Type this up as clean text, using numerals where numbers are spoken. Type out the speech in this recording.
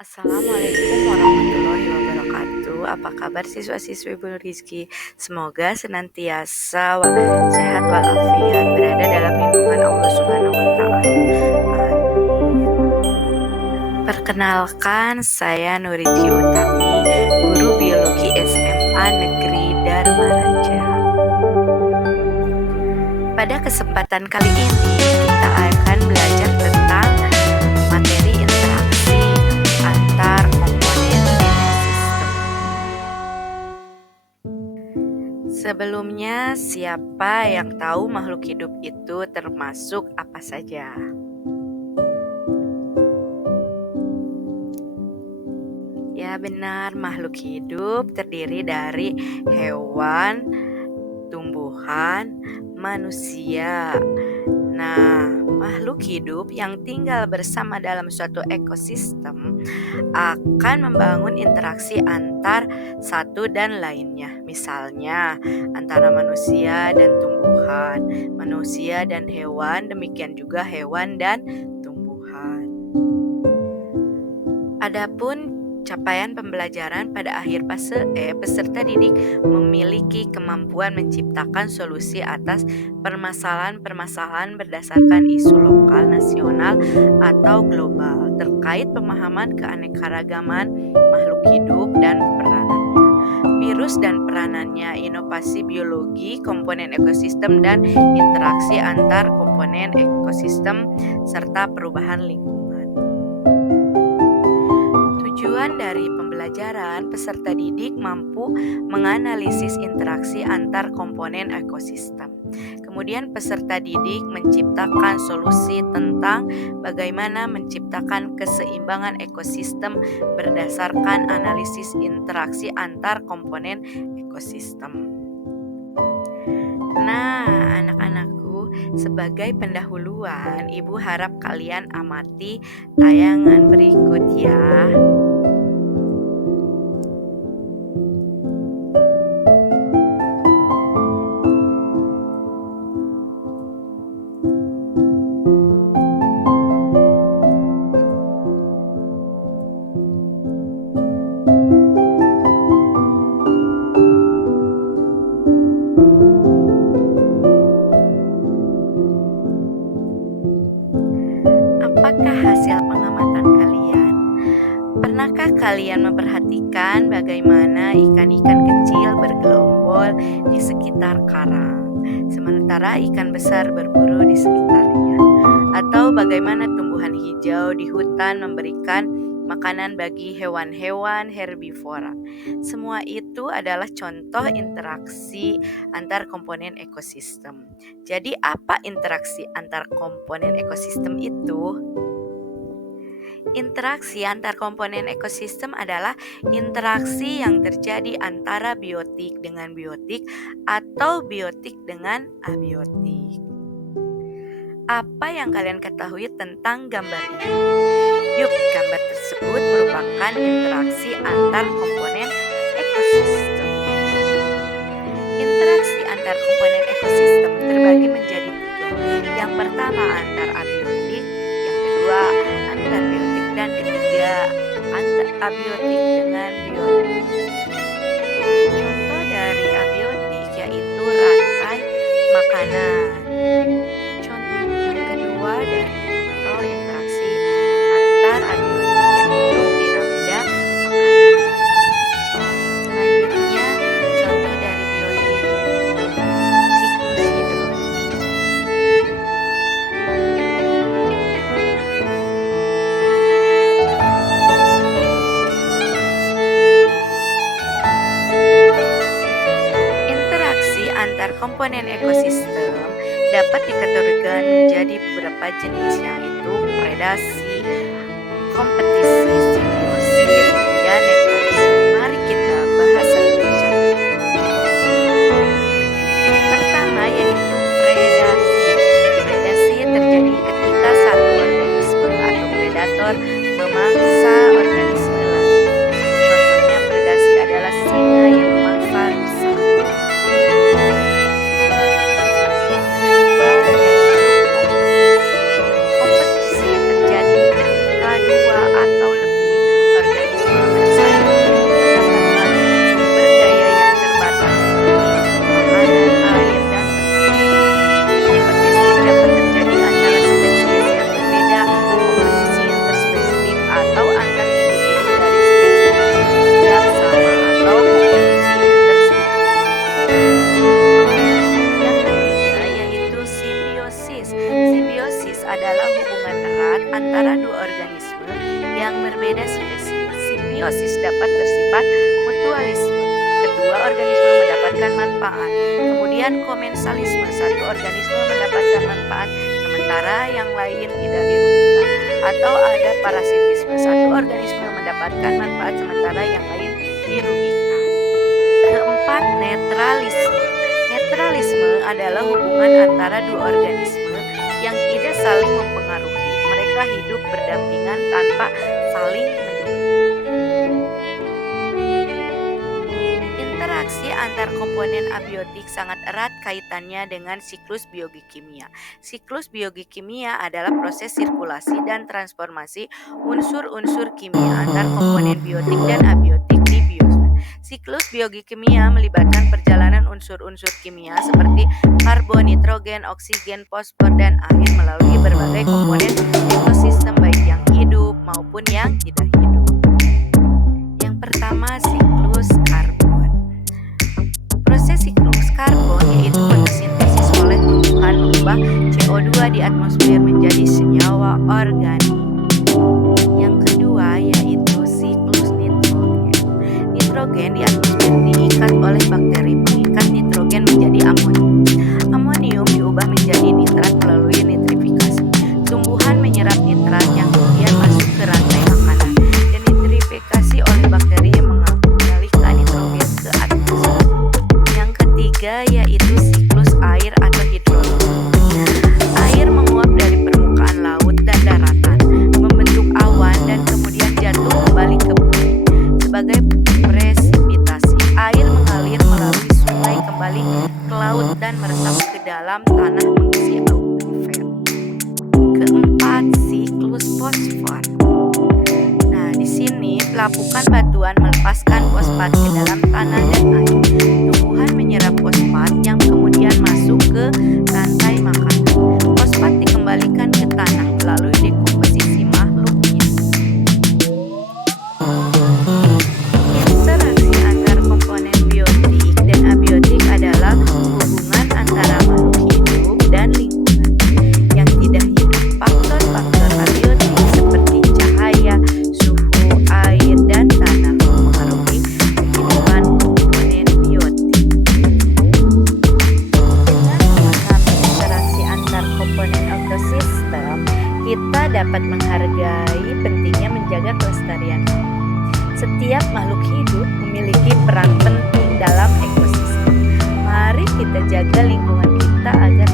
Assalamualaikum warahmatullahi wabarakatuh. Apa kabar siswa-siswi Bu Rizky? Semoga senantiasa sehat walafiat, berada dalam lindungan Allah Subhanahu wa taala. Amin. Perkenalkan, saya Nurizky Utami, guru biologi SMA Negeri Dharma Raja. Pada kesempatan kali ini kita akan belajar tentang materi interaksi antar komponen ekosistem. Sebelumnya, siapa yang tahu makhluk hidup itu termasuk apa saja? Ya benar, makhluk hidup terdiri dari hewan, tumbuhan, manusia. Nah, makhluk hidup yang tinggal bersama dalam suatu ekosistem akan membangun interaksi antar satu dan lainnya. Misalnya, antara manusia dan tumbuhan, manusia dan hewan, demikian juga hewan dan tumbuhan. Adapun capaian pembelajaran pada akhir fase E, peserta didik memiliki kemampuan menciptakan solusi atas permasalahan-permasalahan berdasarkan isu lokal, nasional, atau global terkait pemahaman keanekaragaman makhluk hidup dan peranannya, virus dan peranannya, inovasi biologi, komponen ekosistem dan interaksi antar komponen ekosistem, serta perubahan lingkungan. Tujuan dari pembelajaran, peserta didik mampu menganalisis interaksi antar komponen ekosistem. Kemudian peserta didik menciptakan solusi tentang bagaimana menciptakan keseimbangan ekosistem berdasarkan analisis interaksi antar komponen ekosistem. Nah, anak-anakku, sebagai pendahuluan, Ibu harap kalian amati tayangan berikut ya. Apakah hasil pengamatan kalian? Pernahkah kalian memperhatikan bagaimana ikan-ikan kecil bergelombol di sekitar karang, sementara ikan besar berburu di sekitarnya? Atau bagaimana tumbuhan hijau di hutan memberikan makanan bagi hewan-hewan herbivora? Semua itu adalah contoh interaksi antar komponen ekosistem. Jadi apa interaksi antar komponen ekosistem itu? Interaksi antar komponen ekosistem adalah interaksi yang terjadi antara biotik dengan biotik atau biotik dengan abiotik. Apa yang kalian ketahui tentang gambar ini? Yuk, gambar tersebut merupakan interaksi antar komponen ekosistem. Interaksi antar komponen ekosistem terbagi menjadi tiga. Yang pertama antar abiotik, yang kedua antar biotik, dan ketiga antar abiotik dengan biotik. Contoh dari abiotik yaitu rantai makanan. Contoh kedua dari contoh interaksi antar abiotik yaitu piramida makanan. Selanjutnya contoh dari biotik yaitu siklus hidrolik. Interaksi antar komponen ekosistem dapat dikategorikan menjadi beberapa jenis, yaitu predasi, kompetisi, simbiosis, dan netralisme. Mari kita bahas satu-satu. Pertama yaitu predasi. Predasi terjadi ketika satu organisme atau predator memangsa organisme lain. Contohnya predasi adalah singa yang memangsa rusa. Kompetisi terjadi ketika dua atau lebih adalah hubungan erat antara dua organisme yang berbeda spesies. Simbiosis dapat bersifat mutualisme. Kedua organisme mendapatkan manfaat. Kemudian komensalisme, satu organisme mendapatkan manfaat sementara yang lain tidak dirugikan. Atau ada parasitisme, satu organisme mendapatkan manfaat sementara yang lain dirugikan. Keempat, netralisme. Netralisme adalah hubungan antara dua organisme yang tidak saling mempengaruhi. Mereka hidup berdampingan tanpa saling mendukung. Interaksi antar komponen abiotik sangat erat kaitannya dengan siklus biokimia. Siklus biokimia adalah proses sirkulasi dan transformasi unsur-unsur kimia antar komponen biotik dan abiotik di biosfer. Siklus biokimia melibatkan perjalanan unsur-unsur kimia seperti karbon, nitrogen, oksigen, fosfor, dan air melalui berbagai komponen ekosistem baik yang hidup maupun yang tidak hidup. Yang pertama, siklus karbon. Proses siklus karbon yaitu fotosintesis oleh tumbuhan mengubah CO2 di atmosfer menjadi senyawa organik. Yang kedua yaitu siklus nitrogen. Nitrogen di atmosfer diikat oleh bakteri pengikat nitrogen menjadi amonium. Amonium diubah menjadi nitrat melalui nitrifikasi. Tumbuhan menyerap nitrat yang kemudian masuk ke rantai makanan dan nitrifikasi oleh bakteri yang mengalihkan nitrogen ke atmosfer. Yang ketiga yaitu siklus air atau hidrologi. Air menguap dari permukaan laut dan daratan, membentuk awan dan kemudian jatuh kembali ke bumi. Sebagai presipitasi, air mengalir melalui sungai kembali ke laut dan meresap ke dalam tanah mengisi akuifer. Keempat, siklus fosfor. Nah, di sini pelapukan batuan melepaskan fosfat ke dalam tanah dan air. Tumbuhan menyerap fosfat yang kemudian masuk ke rantai makanan. Fosfat dikembalikan ke tanah melalui dekomposisi makhluk hidup. Interaksi antar komponen biotik dan abiotik adalah hubungan antara makhluk hidup dan lingkungan yang tidak hidup. Faktor-faktor abiotik seperti cahaya, suhu, air, dan tanah mempengaruhi kehidupan komponen biotik. Dengan memahami interaksi antar komponen ekosistem, kita dapat menghargai pentingnya menjaga kelestarian. Setiap makhluk hidup memiliki peran penting dalam ekosistem. Mari kita jaga lingkungan kita agar